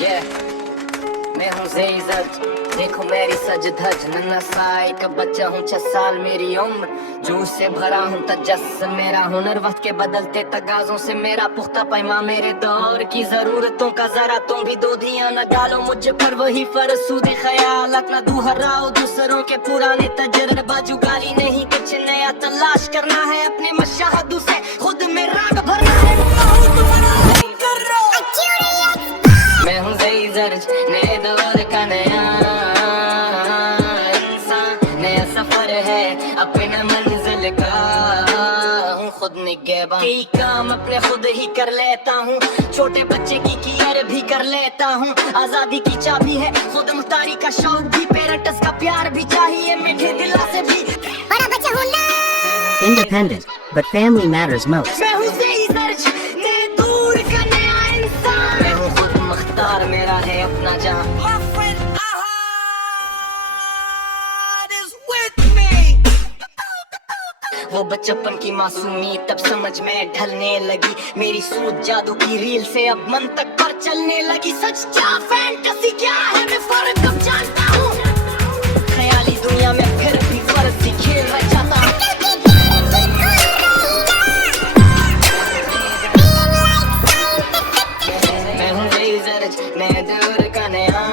Yeah. मैं हूँ ज़ेज़र, देखो मेरी सज धज नन्हा साई का बच्चा हूँ 6 साल मेरी उम्र, जोश से भरा हूँ तजस्सुम मेरा हुनर, वक्त के बदलते तगाजों से मेरा पुख्ता पैमा, मेरे दौर की जरूरतों का जरा तुम भी दो धियां न डालो मुझ पर, वही फरसूद ख्यालत न दोहराओ दूसरों के पुराने तजर्बा, जुगाली नहीं कुछ नया तलाश करना है, अपने मशाहदों से खुद में राग भरना है। मैं हूँ ज़ेज़र, नए दौर का नया इंसान, नया सफर है अपने मंजिल का, हूँ खुद निगहबान, कई काम अपने खुद ही कर लेता हूँ, छोटे बच्चे की केयर भी कर लेता हूँ, आजादी की चाबी है खुद मुख्तारी का शौक भी, पेरेंट्स का प्यार भी चाहिए मीठे दिला से भी, बड़ा बच्चा हूँ ना, Independent, but family matters most. मैं हूँ ज़ेज़र, नए दौर का नया इंसान, मैं हूँ खुद मुख्तार, मेरा है अपना जान। वो बचपन की मासूमी तब समझ में ढलने लगी, मेरी सोच जादू की रील से अब मन तक पर चलने लगी, सच क्या फैंटेसी क्या है मैं फर्क अब जानता हूँ, ख्याली दुनिया में फिर भी फर्क ही खेल रचाता हूँ। मैं हूँ ज़ेज़र, नए दौर का नया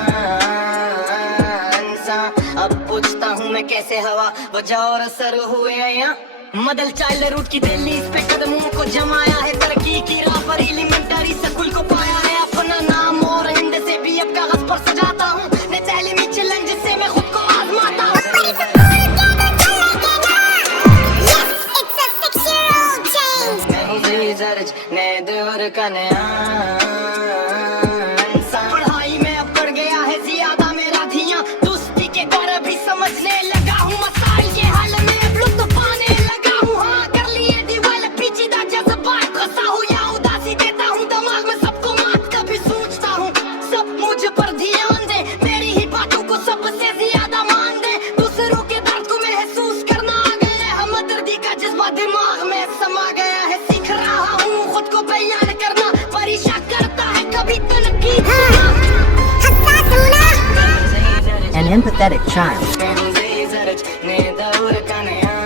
इंसान, अब पूछता हूँ मैं कैसे हवा वजह और असर हुए यहाँ, मदल चाइल्ड रूट की दिल्ली इस पे कदमों को जमाया है, तरक्की की राह पर एलिमेंटरी स्कूल को पाया है, अपना नाम और हिंद से भी अब कागज पर सजाता हूँ, नए तालीमी चैलेंज से मैं खुद को आजमाता हूँ। मैं हूँ ज़ेज़र, नए दौर का नया इंसान, पढ़ाई में अब बढ़ गया है ज्यादा मेरा धियां, दोस्ती के डर भी समझने लगा हूँ, मसाइल के हल में अब लुत्फ पाने लगा हूँ, हाँ कर लिए दीवार पेचीदा जज्बात, फंसा हूँ या उदासी देता हूँ दिमाग में सबको मात, कभी सोचता हूँ सब मुझ पर ध्यान दे, मेरी ही बातों को सबसे ज्यादा मान दे, दूसरों के दर्द को महसूस करना आ गया है, हमदर्दी का जज्बा दिमाग में समा गया है, सीख रहा हूँ खुद को बयान करना, परेशान करता है कभी तनकीद An empathetic child. मैं हूँ ज़ेज़र, नए दौर का नया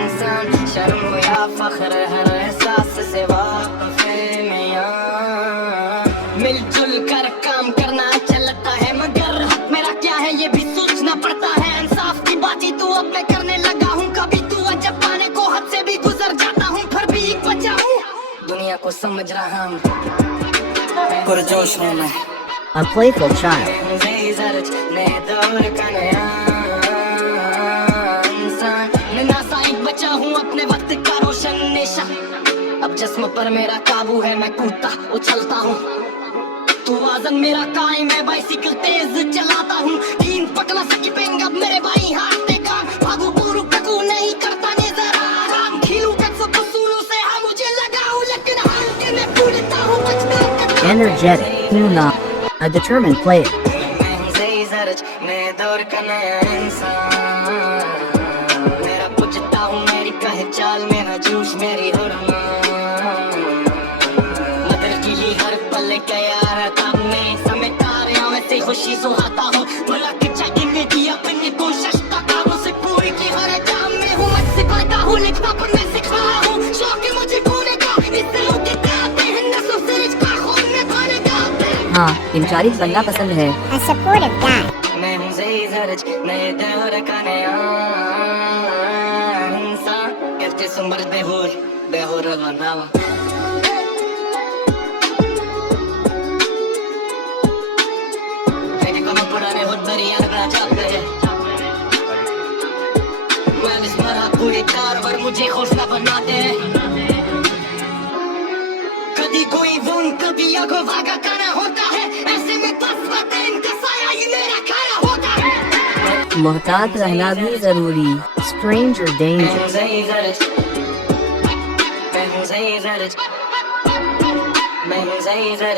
इंसान, शर्म हो या फख्र हर एहसास से वाक़िफ़ है मैं यहाँ, मिलजुल कर काम करना चलता है, मगर हक मेरा क्या है ये भी सोचना पड़ता है, इंसाफ की बात ही तू अब मैं करने लगा हूँ, कभी तू अजब पाने को हद से भी गुजर जाता हूँ, फिर भी एक बचा हूँ, दुनिया को समझ रहा हूँ, पुरजोश हूँ मैं। A playful child. ज़ेज़र, नए दौर का नया इंसान, मैं नासाइक बचा हूँ अपने वक्त का रोशन निशा, अब जिस्म पर मेरा काबू है मैं कूदता उछलता हूँ, तू वाज़न मेरा कायम है, बाइसिकल तेज चलाता हूँ, टीम पकड़ा स्किपिंग अब मेरे बाई हाथ पे काम, भागू पूरू ककू नहीं करता नजर आराम, खिलू कट सब उसूलों से हाँ मुझे लगा हूँ, लेकिन हाल के मैं भूलता हूँ बचपन। Energetic, Huna. A determined player. मैं हूँ ज़ेज़र, नए दौर का नया इंसान, मेरा पूछता हूँ मेरी पहचान, मेरा जोश मेरी हुर्मा, मदर की ली हर पल का यार था, मैं समय तारियां में से खुशी सुहाता हूँ, भला कि चाकी में दी अपनी कोशिश का काबू से पूरी की हर काम में हूँ, मैं सिखाता हूँ लिखना पर मैं सिखा हूँ, शौक है मुझे खोने का, इस तरह के कहते हैं नस्ल से रिश्ता खून में खाने का। हाँ, इंचारिज बनना पसंद है। A supportive guy. मैं हूँ ज़ेज़र, नए दौर का नया इंसान, कहते सुमर बेहोर बनावा, मेरे कम पुराने होत दरिया का जाते हैं, मैं इस मरा पूरी कारवर मुझे हौसला बनाते हैं, कभी कोई वोन कभी अगवा का गाना होता है, ऐसे में तस्वीर इनका साया ही मेरा खाया होता है। मोहतात रहना भी जरूरी. Stranger danger. मैं हूँ ज़ेज़र, मैं हूँ ज़ेज़र, मैं हूँ ज़ेज़र।